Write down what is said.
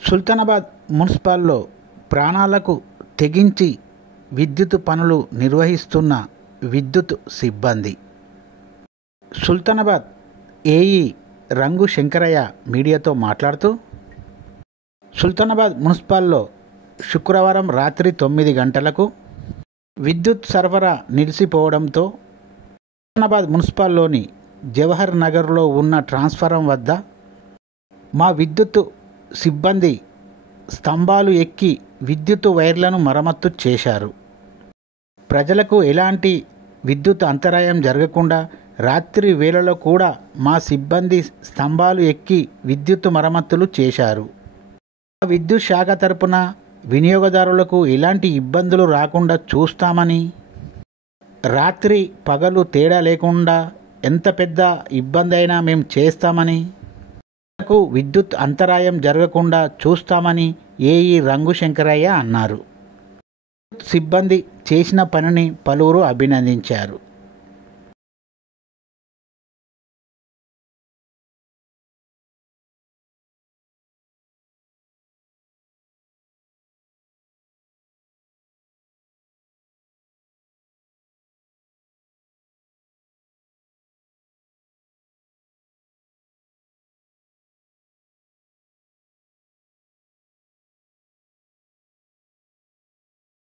సుల్తానాబాద్ మున్సిపల్లో ప్రాణాలకు తెగించి విద్యుత్ పనులు నిర్వహిస్తున్న విద్యుత్ సిబ్బంది. సుల్తానాబాద్ ఏఈ రంగు శంకరయ్య మీడియాతో మాట్లాడుతూ, సుల్తానాబాద్ మున్సిపల్లో శుక్రవారం రాత్రి 9 గంటలకు విద్యుత్ సరఫరా నిలిచిపోవడంతో సుల్తానాబాద్ మున్సిపల్లోని జవహర్ నగర్లో ఉన్న ట్రాన్స్ఫారం వద్ద మా విద్యుత్ సిబ్బంది స్తంభాలు ఎక్కి విద్యుత్ వైర్లను మరమ్మతు చేశారు. ప్రజలకు ఎలాంటి విద్యుత్ అంతరాయం జరగకుండా రాత్రి వేళలో కూడా మా సిబ్బంది స్తంభాలు ఎక్కి విద్యుత్ మరమ్మతులు చేశారు. విద్యుత్ శాఖ తరపున వినియోగదారులకు ఎలాంటి ఇబ్బందులు రాకుండా చూస్తామని, రాత్రి పగలు తేడా లేకుండా ఎంత పెద్ద ఇబ్బంది అయినా మేము చేస్తామని, విద్యుత్ అంతరాయం జరగకుండా చూస్తామని ఏఈ రంగు శంకరయ్య అన్నారు. సిబ్బంది చేసిన పనిని పలువురు అభినందించారు.